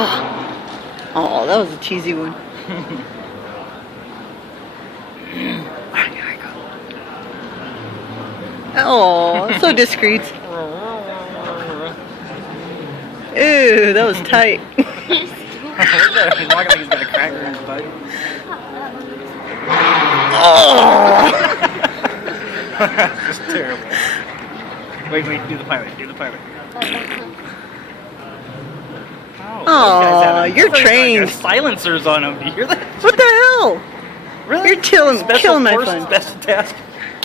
Oh, that was a cheesy one. Oh, so discreet. Ew, that was tight. He's walking like he's got a cracker in his butt. Oh! That's just terrible. Wait, do the pilot. Oh, you're trained. Silencers on him. Do you hear that? What the hell? Really? You're killing my Special fun. forces, best task.